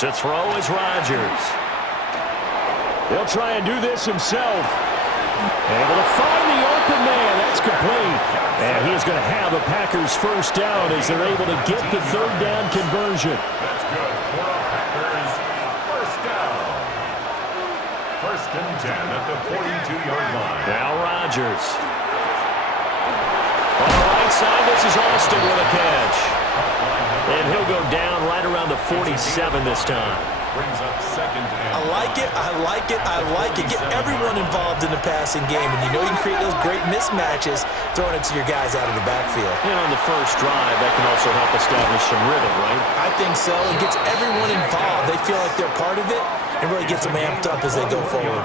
To throw is Rodgers. He'll try and do this himself. Able to find the open man. That's complete. And he's going to have a Packers first down as they're able to get the third down conversion. That's good for a Packers first down. First and 10 at the 42-yard line. Now Rodgers. On the right side, this is Austin with a catch. And he'll go down right around the 47 this time. Brings up second and I like it, I like it, I like it. Get everyone involved in the passing game, and you know you can create those great mismatches throwing it to your guys out of the backfield. And on the first drive, that can also help establish some rhythm, right? I think so. It gets everyone involved. They feel like they're part of it, and really gets them amped up as they go forward.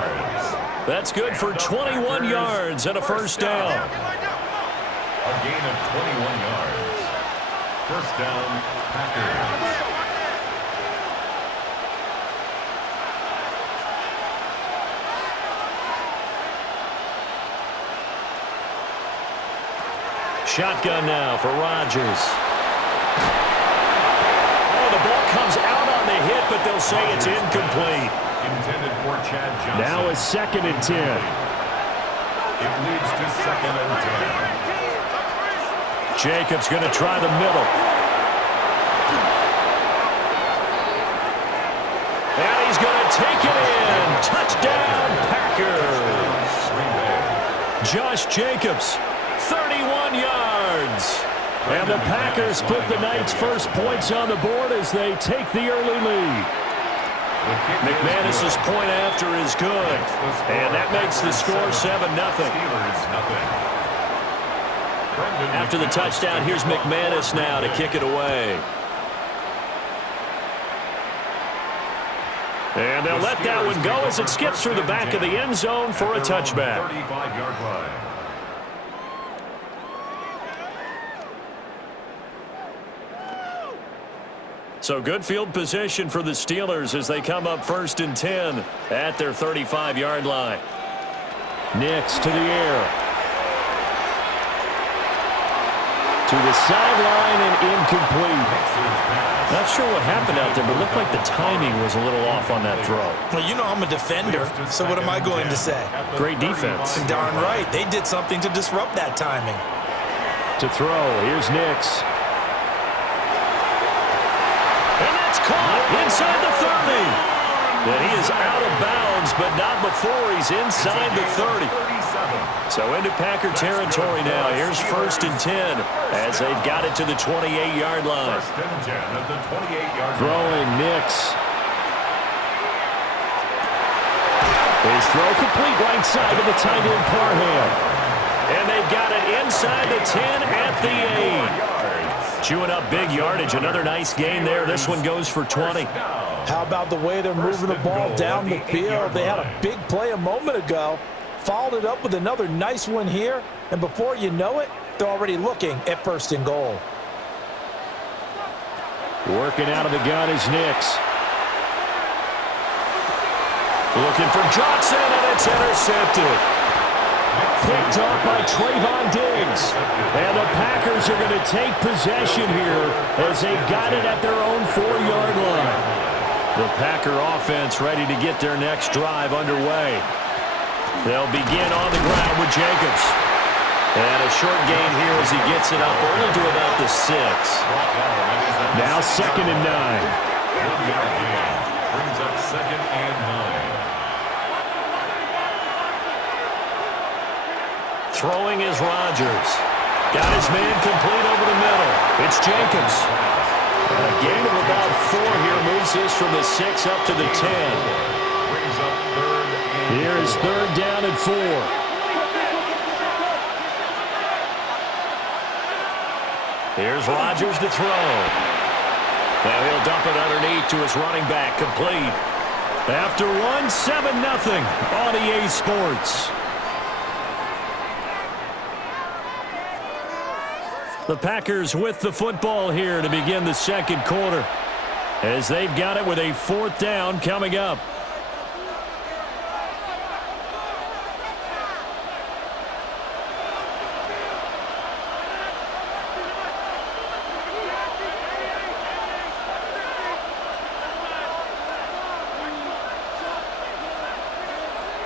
That's good for 21 yards and a first down. a gain of 21 yards. First down, Packers. Shotgun now for Rodgers. Oh, the ball comes out on the hit, but they'll say it's incomplete. Intended for Chad Johnson. Now it's 2nd and 10. It leads to 2nd and 10. Jacobs going to try the middle. And he's going to take it in. Touchdown, Packers. Josh Jacobs, 31 yards. And the Packers put the night's first points on the board as they take the early lead. McManus's point after is good. And that makes the score 7-0. After the touchdown, here's McManus now to kick it away. And they'll let that one go as it skips through the back of the end zone for a touchback. 35-yard line. So good field position for the Steelers as they come up 1st and 10 at their 35-yard line. Nix to the air. To the sideline and incomplete. Not sure what happened out there, but it looked like the timing was a little off on that throw. Well, you know I'm a defender, so what am I going to say? Great defense. Darn right. They did something to disrupt that timing. To throw, here's Nix. And that's caught inside the 30. And he is out of bounds, but not before he's inside the 30. So into Packer territory now. Here's 1st and 10 as they've got it to the 28-yard line. 1st and 10 at the 28-yard line. Throwing Nix. His throw complete right side to the tight end Parham. And they've got it inside the 10 at the 8. Chewing up big yardage. Another nice gain there. This one goes for 20. How about the way they're moving the ball down the field? They had a big play a moment ago. Followed it up with another nice one here. And before you know it, they're already looking at 1st and goal. Working out of the gun is Nix. Looking for Johnson, and it's intercepted. Picked up by Trayvon Diggs. And the Packers are going to take possession here as they've got it at their own 4-yard line. The Packer offense ready to get their next drive underway. They'll begin on the ground with Jacobs. And a short gain here as he gets it up only to about the 6. Now 2nd and 9. Brings up 2nd and 9. Throwing is Rodgers. Got his man complete over the middle. It's Jacobs. A gain of about 4 here moves this from the 6 up to the 10. Brings up 3rd and Here's 3rd down and 4. Here's Rodgers to throw. Now he'll dump it underneath to his running back, complete. After one, 7-0 on EA Sports. The Packers with the football here to begin the 2nd quarter as they've got it with a 4th down coming up.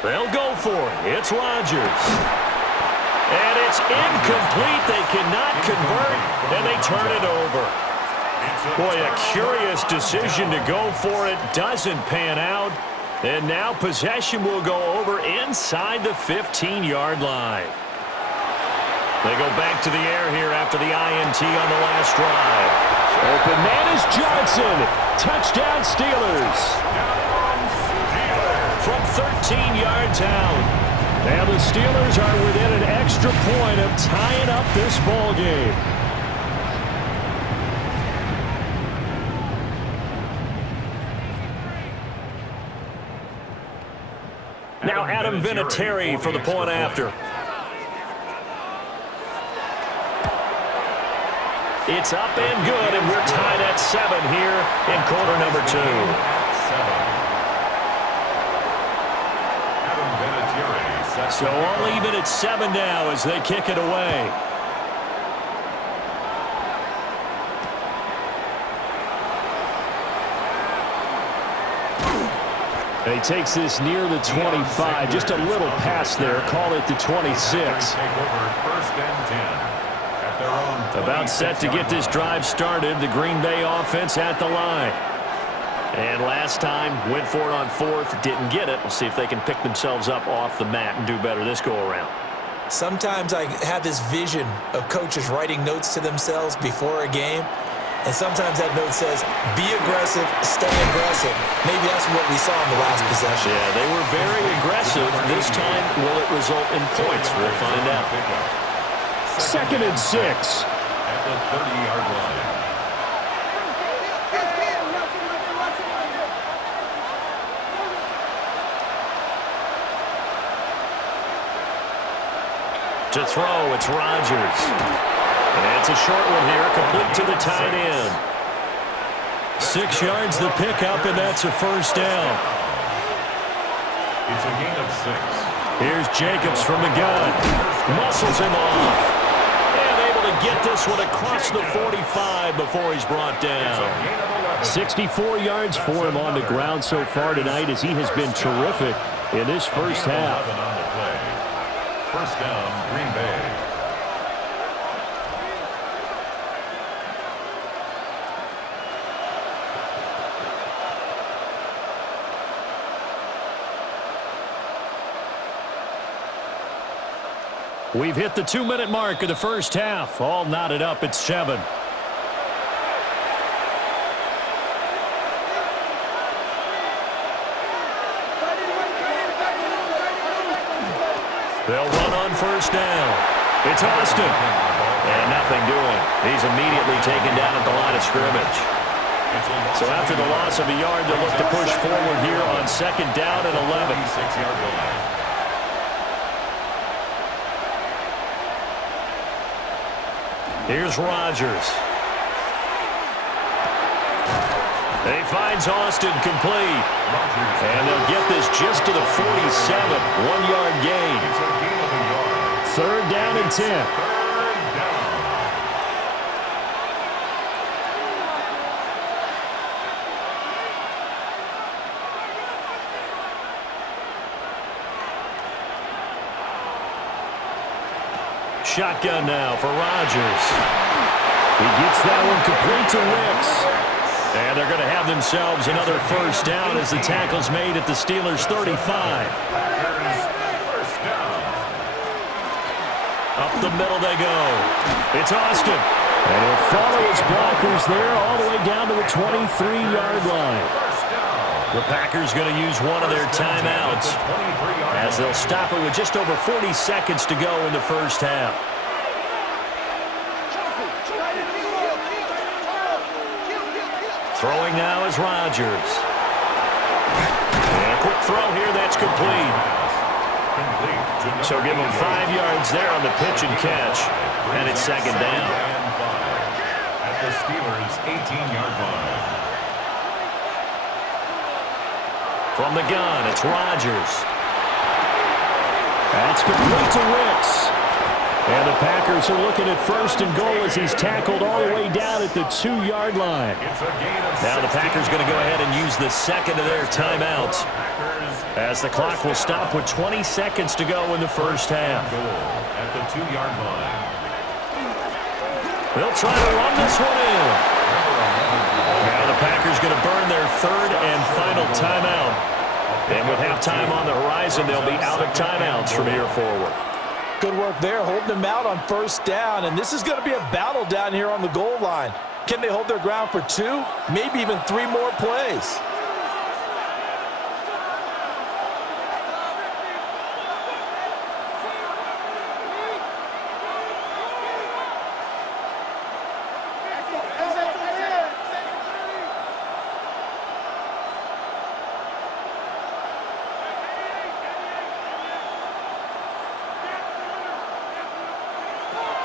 They'll go for it. It's Rodgers. And it's incomplete. They cannot convert, and they turn it over. Boy, a curious decision to go for it. Doesn't pan out. And now possession will go over inside the 15-yard line. They go back to the air here after the INT on the last drive. Open man is Johnson. Touchdown Steelers. From 13 yards out. And the Steelers are within an extra point of tying up this ball game. Now Adam Vinatieri for the point after. It's up and good, and we're tied at 7 here in quarter number 2. So all even at 7 now as they kick it away. And he takes this near the 25, just a little pass there. Call it the 26. About set to get this drive started. The Green Bay offense at the line. And last time, went for it on 4th, didn't get it. We'll see if they can pick themselves up off the mat and do better this go-around. Sometimes I have this vision of coaches writing notes to themselves before a game. And sometimes that note says, be aggressive, stay aggressive. Maybe that's what we saw in the last possession. Yeah, they were very aggressive. This time, will it result in points? We'll find out. 2nd and 6. At the 30-yard line. To throw, it's Rodgers. And it's a short one here, complete to the tight end. 6 yards the pickup, and that's a first down. It's a gain of 6. Here's Jacobs from the gun. Muscles him off. And able to get this one across the 45 before he's brought down. 64 yards for him on the ground so far tonight as he has been terrific in this first half. First down, Green Bay. We've hit the 2-minute mark of the first half. All knotted up at 7. They'll run on first down. It's Austin. And nothing doing. He's immediately taken down at the line of scrimmage. So after the loss of a yard, they'll look to push forward here on 2nd down and 11. Here's Rodgers. He finds Austin complete. And they'll get this just to the 47. 1-yard gain. 3rd down and 10. Shotgun now for Rodgers. He gets that one complete to Wicks. And they're going to have themselves another first down as the tackle's made at the Steelers' 35. Up the middle they go. It's Austin. And he'll follow his blockers there all the way down to the 23-yard line. The Packers going to use one of their timeouts as they'll stop it with just over 40 seconds to go in the first half. Throwing now is Rodgers. And a quick throw here, that's complete. So give him 5 yards there on the pitch and catch. And it's 2nd down. At the Steelers' 18-yard line. From the gun, it's Rodgers. That's complete to Wicks. And the Packers are looking at first and goal as he's tackled all the way down at the 2-yard line. Now the Packers going to go ahead and use the second of their timeouts, as the clock will stop with 20 seconds to go in the first half. At the 2-yard line. They'll try to run this one in. Now the Packers going to burn their third and final timeout. And with halftime on the horizon, they'll be out of timeouts from here forward. Good work there, holding them out on first down. And this is going to be a battle down here on the goal line. Can they hold their ground for 2, maybe even 3 more plays?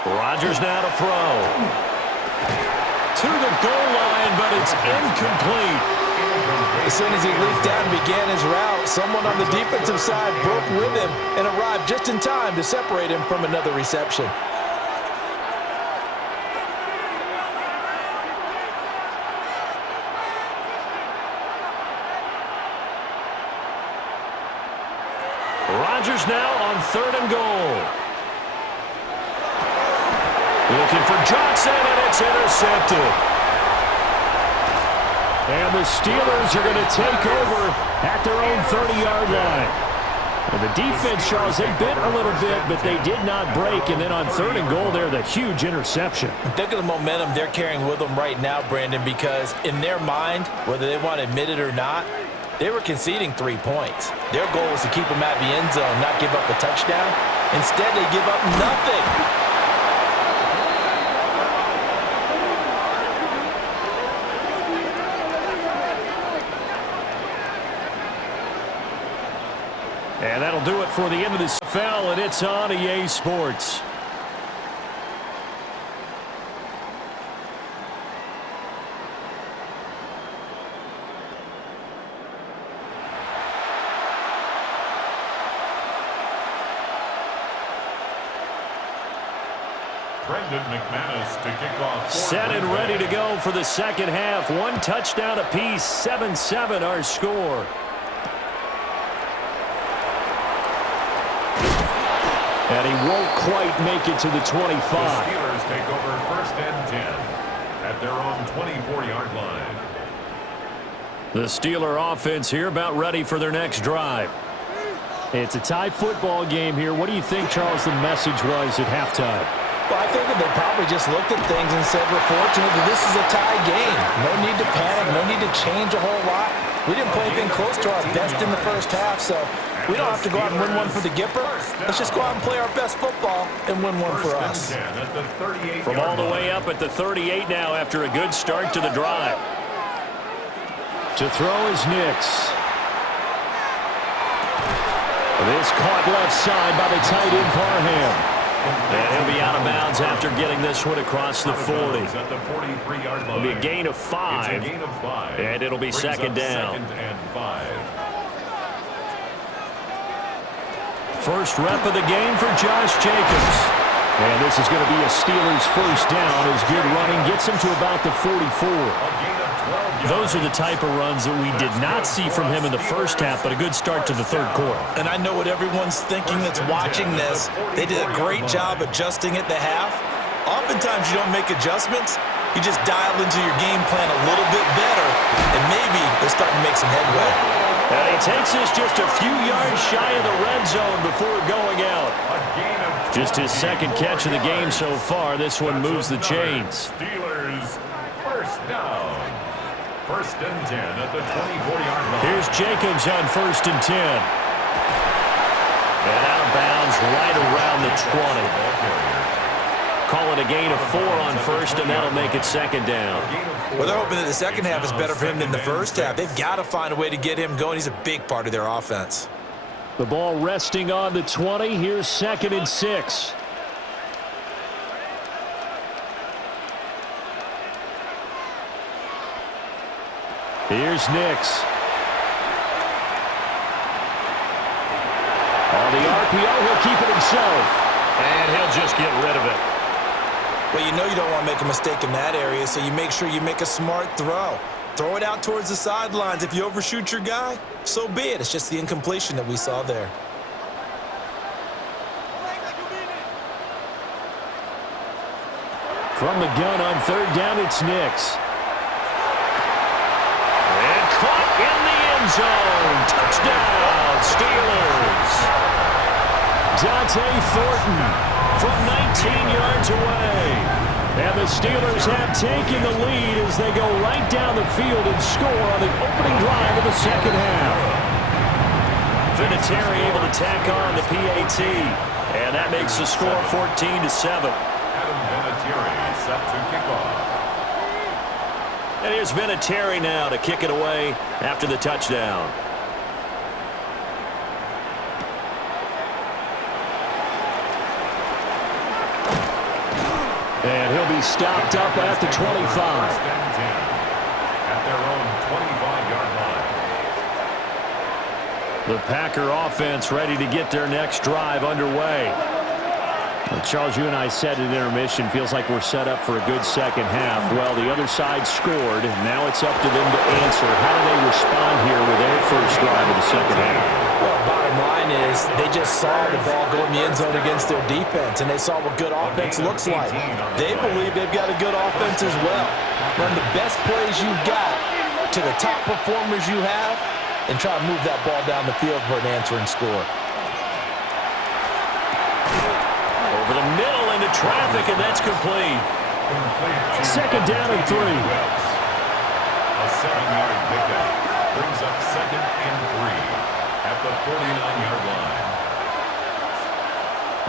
Rodgers now to throw. To the goal line, but it's incomplete. As soon as he leaped out and began his route, someone on the defensive side broke with him and arrived just in time to separate him from another reception. Rodgers now on third and goal. Looking for Johnson, and it's intercepted. And the Steelers are going to take over at their own 30-yard line. And the defense, Charles, they bit a little bit, but they did not break. And then on third and goal there, the huge interception. Think of the momentum they're carrying with them right now, Brandon, because in their mind, whether they want to admit it or not, they were conceding 3 points. Their goal was to keep them at the end zone, not give up a touchdown. Instead, they give up nothing. And that'll do it for the end of this NFL, and it's on EA Sports. Brendan McManus to kick off. Set and ready to go for the second half. 1 touchdown apiece, 7-7 our score. And he won't quite make it to the 25. The Steelers take over first and 10 at their own 24-yard line. The Steeler offense here about ready for their next drive. It's a tie football game here. What do you think, Charles, the message was at halftime? Well, I think that they probably just looked at things and said, we're fortunate that this is a tie game. No need to panic, no need to change a whole lot. We didn't play anything close to our best in the first half, so we don't have to go out and win one for the Gipper. Let's just go out and play our best football and win one for us. From all the way up at the 38 now after a good start to the drive. To throw is Nix. This caught left side by the tight end Parham. And he'll be out of bounds after getting this one across the 40. It'll be a gain of 5. And it'll be second down. First rep of the game for Josh Jacobs. And this is going to be a Steelers first down as good running gets him to about the 44. Those are the type of runs that we did not see from him in the first half, but a good start to the third quarter. And I know what everyone's thinking that's watching this. They did a great job adjusting at the half. Oftentimes you don't make adjustments. You just dial into your game plan a little bit better, and maybe they're starting to make some headway. And he takes this just a few yards shy of the red zone before going out. Just his second catch of the game so far. This one moves the chains. Steelers first down. First and 10 at the 24-yard line. Here's Jacobs on first and 10. And out of bounds right around the 20. Call it a gain of 4 on first, and that'll make it second down. Well, they're hoping that the second half is better for him than the first half. They've got to find a way to get him going. He's a big part of their offense. The ball resting on the 20. Here's second and 6. Here's Nix. On the RPO, he'll keep it himself. And he'll just get rid of it. Well, you know you don't want to make a mistake in that area, so you make sure you make a smart throw. Throw it out towards the sidelines. If you overshoot your guy, so be it. It's just the incompletion that we saw there. From the gun on third down, it's Nix. And caught in the end zone. Touchdown, Steelers. Dante Thornton from 19 yards away. And the Steelers have taken the lead as they go right down the field and score on the opening drive of the second half. Vinatieri able to tack on the PAT. And that makes the score 14-7. Vinatieri set to kick off. And here's Vinatieri now to kick it away after the touchdown. And he'll be stopped up at the 25. At their own 25-yard line. The Packer offense ready to get their next drive underway. Well, Charles, you and I said at intermission, feels like we're set up for a good second half. Well, the other side scored. Now it's up to them to answer. How do they respond here with their first drive of the second half? Well, bottom line is they just saw the ball go in the end zone against their defense, and they saw what good offense looks like. They believe they've got a good offense as well. Run the best plays you've got to the top performers you have and try to move that ball down the field for an answering score. Over the middle into traffic, and that's complete. Second down and 3. A 7-yard pickup brings up second and 3 at the 49-yard line.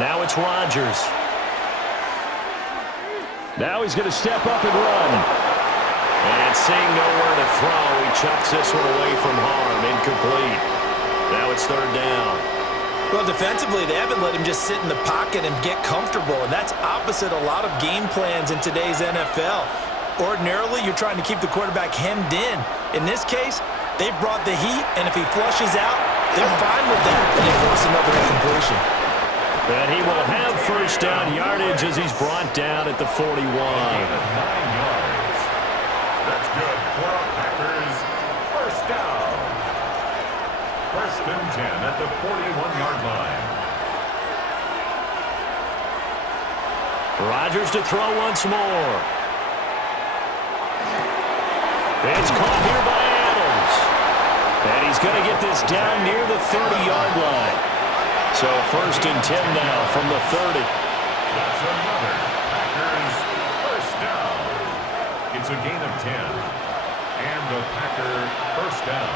Now it's Rodgers. Now he's going to step up and run. And seeing nowhere to throw, he chucks this one away from harm. Incomplete. Now it's third down. Well, defensively, they haven't let him just sit in the pocket and get comfortable, and that's opposite a lot of game plans in today's NFL. Ordinarily, you're trying to keep the quarterback hemmed in. In this case, they've brought the heat, and if he flushes out, they're fine with that, and they force another incompletion. And he will have first down yardage as he's brought down at the 41. 9 yards. That's good for our Packers. First down. First and 10 at the 41-yard line. Rodgers to throw once more. It's caught here by Adams. And he's going to get this down near the 30-yard line. So first and 10 now from the 30. That's another Packers first down. It's a gain of 10. And the Packer first down.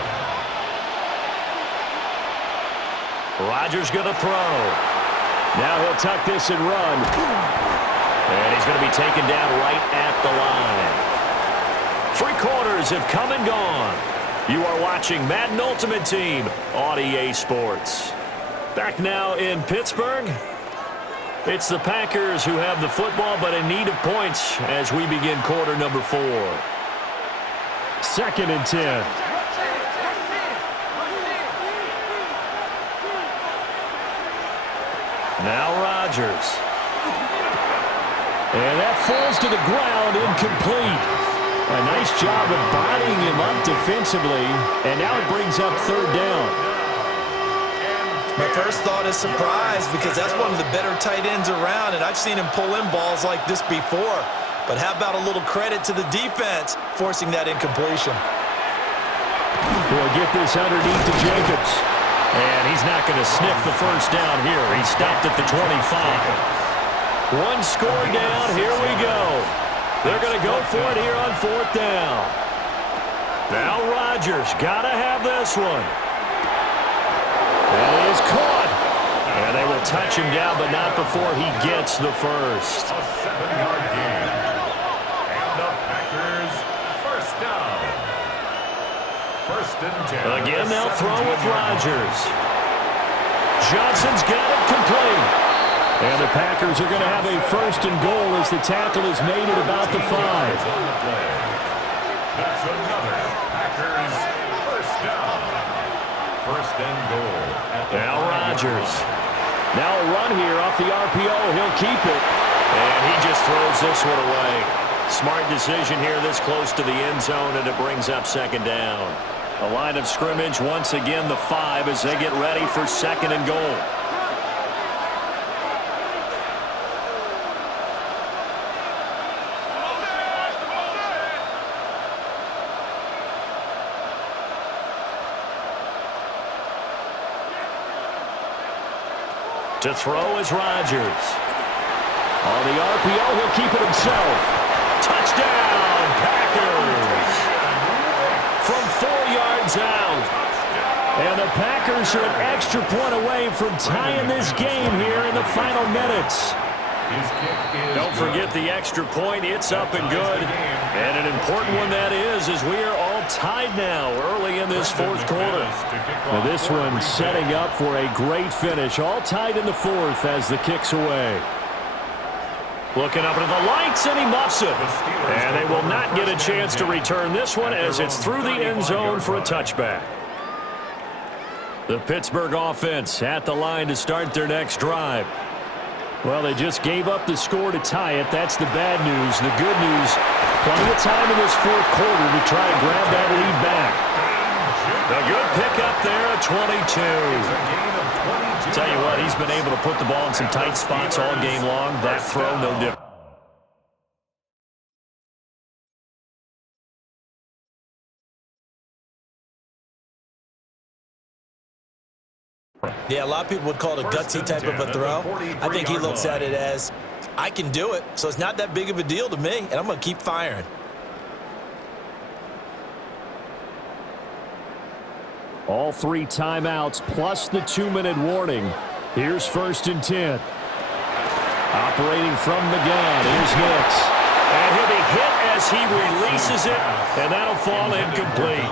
Rodgers going to throw. Now he'll tuck this and run. And he's going to be taken down right at the line. 3 quarters have come and gone. You are watching Madden Ultimate Team on EA Sports. Back now in Pittsburgh. It's the Packers who have the football but in need of points as we begin quarter number 4. Second and 10. Now Rodgers. And that falls to the ground, incomplete. A nice job of bodying him up defensively, and now it brings up third down. My first thought is surprise because that's one of the better tight ends around, and I've seen him pull in balls like this before. But how about a little credit to the defense forcing that incompletion? We'll get this underneath to Jacobs. And he's not going to sniff the first down here. He stopped at the 25. 1 score down. Here we go. They're going to go for it here on 4th down. Now Rodgers got to have this one. And it is caught. And they will touch him down, but not before he gets the first. A 7-yard gain. And the Packers first down. First and 10. Again, they'll throw with Rodgers. Johnson's got it complete. And the Packers are going to have a first and goal as the tackle is made at about the 5. That's another Packers first down. First and goal. Now Rodgers. Now a run here off the RPO. He'll keep it. And he just throws this one away. Smart decision here this close to the end zone, and it brings up second down. A line of scrimmage, once again the 5 as they get ready for second and goal. To throw is Rodgers. On the RPO, he'll keep it himself. Touchdown, Packers! From 4 yards out. And the Packers are an extra point away from tying this game here in the final minutes. Don't forget the extra point. It's up and good. And an important one that is, as we are all tied now early in this fourth quarter. Now this one setting up for a great finish. All tied in the fourth as the kick's away. Looking up into the lights, and he muffs it. And they will not get a chance to return this one as it's through the end zone for a touchback. The Pittsburgh offense at the line to start their next drive. Well, they just gave up the score to tie it. That's the bad news. The good news, plenty of time in this fourth quarter to try and grab that lead back. A good pickup there at 22. Tell you what, he's been able to put the ball in some tight spots all game long. That throw, no different. Yeah, a lot of people would call it a gutsy type of a throw. I think he looks at it as, I can do it, so it's not that big of a deal to me, and I'm going to keep firing. All 3 timeouts plus the 2-minute warning. Here's 1st and 10. Operating from the gun. Here's Hicks. And he'll be hit as he releases it, and that'll fall incomplete.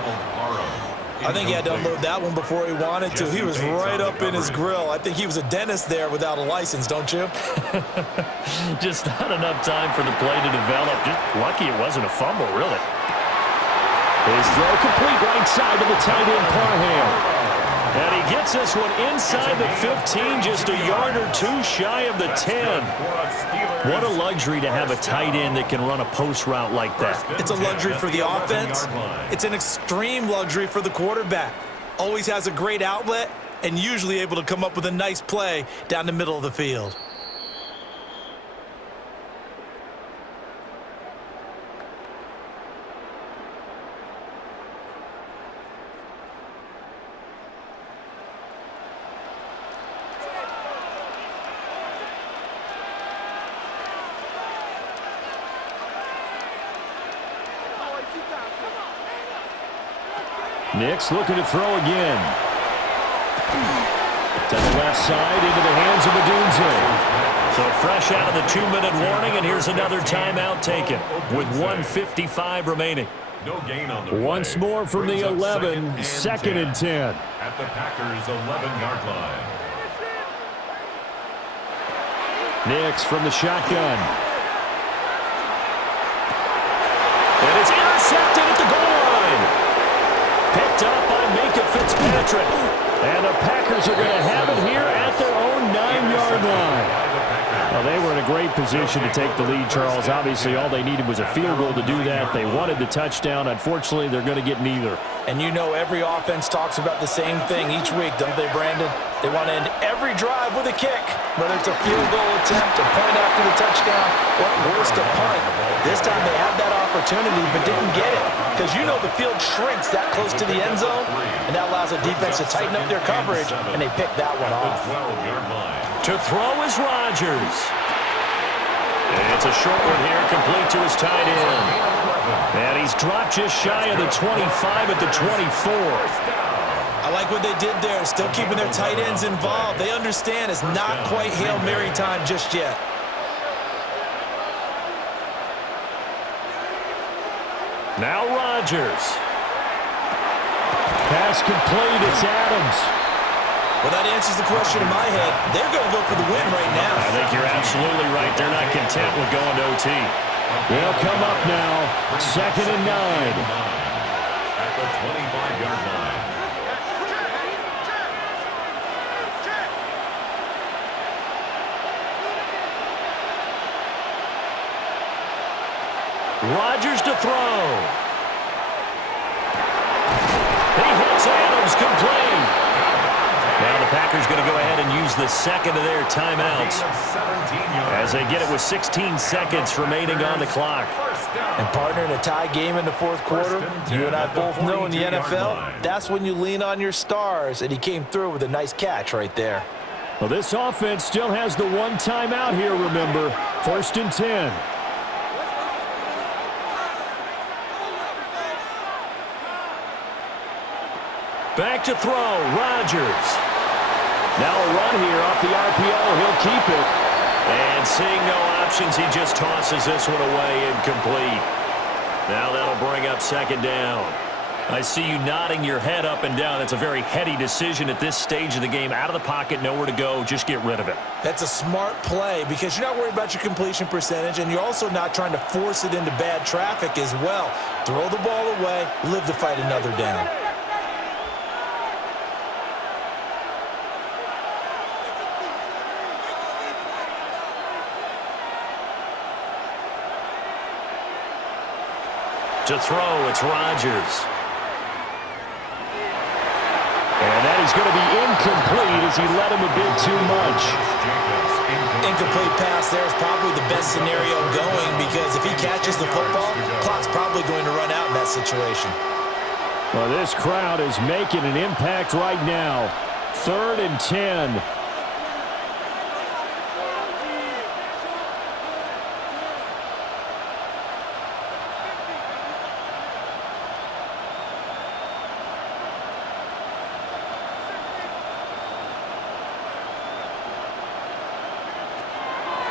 I think he had to unload that one before he wanted to. He was right up in his grill. I think he was a dentist there without a license, don't you? Just not enough time for the play to develop. Just lucky it wasn't a fumble, really. His throw complete right side to the tight end Parham. And he gets this one inside the 15, just a yard or 2 shy of the 10. What a luxury to have a tight end that can run a post route like that. It's a luxury for the offense. It's an extreme luxury for the quarterback. Always has a great outlet and usually able to come up with a nice play down the middle of the field. Nix looking to throw again. To the left side into the hands of Odunze. So fresh out of the 2-minute warning, and here's another timeout taken with 1:55 remaining. No gain on the play. Once more from the 11, 2nd and 10. At the Packers' 11-yard line. Nix from the shotgun. And it's intercepted at the goal line. Picked up by Minka Fitzpatrick. And the Packers are going to have it here at their own 9-yard line. Well, they were in a great position to take the lead, Charles. Obviously, all they needed was a field goal to do that. They wanted the touchdown. Unfortunately, they're going to get neither. And you know every offense talks about the same thing each week, don't they, Brandon? They want to end every drive with a kick, whether it's a field goal attempt, a point after the touchdown, or worse, a punt. This time they had that opportunity but didn't get it because you know the field shrinks that close to the end zone, and that allows the defense to tighten up their coverage, and they pick that one off. To throw is Rodgers. And it's a short one here, complete to his tight end. And he's dropped just shy of the 25 at the 24. I like what they did there, still keeping their tight ends involved. They understand it's not quite Hail Mary time just yet. Now Rodgers. Pass complete, it's Adams. Well, that answers the question in my head. They're going to go for the win right now. I think you're absolutely right. They're not content with going to OT. They'll come up now, 2nd and 9. At the 25-yard line. Rodgers to throw. He hits Adams complete. Now the Packers going to go ahead and use the second of their timeouts as they get it with 16 seconds remaining on the clock. And partner, in a tie game in the fourth quarter, you and I both know in the NFL, that's when you lean on your stars, and he came through with a nice catch right there. Well, this offense still has the one timeout here, remember. 1st and 10. Back to throw, Rodgers. Now a run here off the RPO. He'll keep it. And seeing no options, he just tosses this one away, incomplete. Now that'll bring up 2nd down. I see you nodding your head up and down. That's a very heady decision at this stage of the game. Out of the pocket, nowhere to go. Just get rid of it. That's a smart play because you're not worried about your completion percentage, and you're also not trying to force it into bad traffic as well. Throw the ball away, live to fight another down. To throw, it's Rodgers. And that is going to be incomplete as he let him a bit too much. Incomplete pass there is probably the best scenario going because if he catches the football, clock's probably going to run out in that situation. Well, this crowd is making an impact right now. 3rd and 10.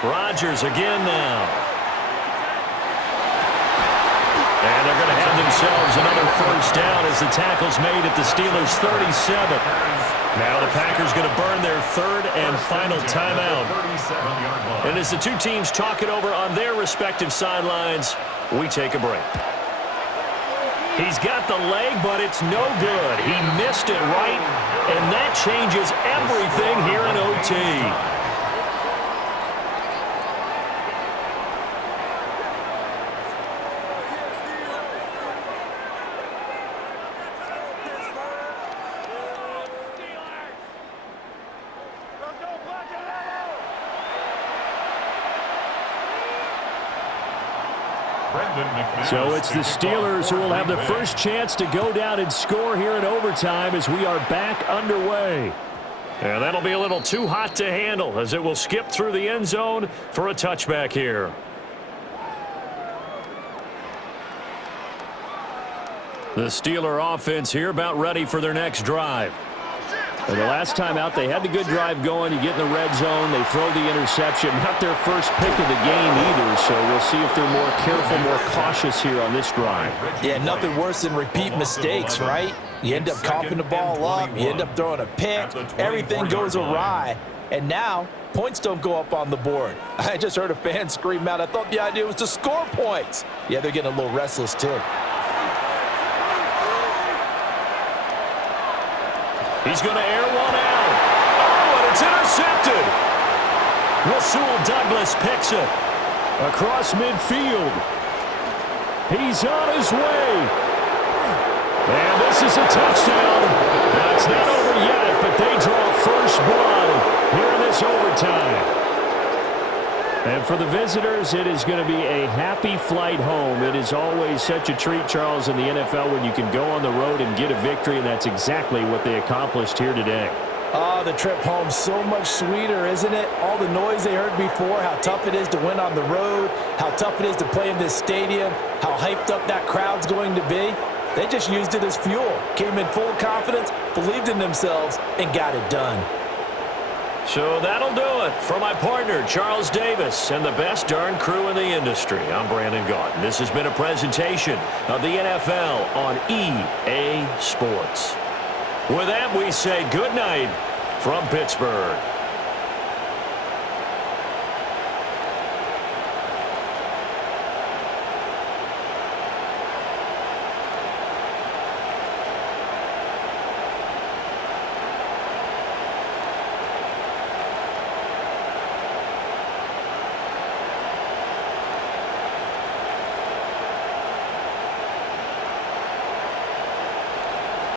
Rodgers again now. And they're going to have themselves another 1st down as the tackle's made at the Steelers' 37. Now the Packers going to burn their 3rd and final timeout. And as the two teams talk it over on their respective sidelines, we take a break. He's got the leg, but it's no good. He missed it right, and that changes everything here in OT. So it's the Steelers who will have the first chance to go down and score here in overtime as we are back underway. And that'll be a little too hot to handle as it will skip through the end zone for a touchback here. The Steeler offense here about ready for their next drive. Well, the last time out, they had the good drive going. You get in the red zone, they throw the interception. Not their first pick of the game either, so we'll see if they're more careful, more cautious here on this drive. Yeah, nothing worse than repeat mistakes, right? You end up coughing the ball up, you end up throwing a pick, everything goes awry, and now points don't go up on the board. I just heard a fan scream out, I thought the idea was to score points. Yeah, they're getting a little restless too. He's going to air one out. Oh, and it's intercepted. Rasul Douglas picks it across midfield. He's on his way. And this is a touchdown. That's not over yet, but they draw first blood here in this overtime. And for the visitors, it is going to be a happy flight home. It is always such a treat, Charles, in the NFL when you can go on the road and get a victory, and that's exactly what they accomplished here today. Oh, the trip home so much sweeter, isn't it? All the noise they heard before, how tough it is to win on the road, how tough it is to play in this stadium, how hyped up that crowd's going to be. They just used it as fuel, came in full confidence, believed in themselves, and got it done. So that'll do it for my partner, Charles Davis, and the best darn crew in the industry. I'm Brandon Gaudin. This has been a presentation of the NFL on EA Sports. With that, we say good night from Pittsburgh.